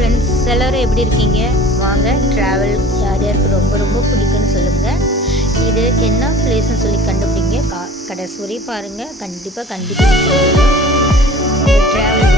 Friends, எல்லோரும் எப்படி இருக்கீங்க? வாங்க ட்ராவல் யார் யாருக்கு ரொம்ப ரொம்ப பிடிக்கும்னு சொல்லுங்கள். இது என்ன பிளேஸ்ன்னு சொல்லி கண்டுபிடிங்க. கடைசி வரையும் பாருங்கள். கண்டிப்பாக ட்ராவல்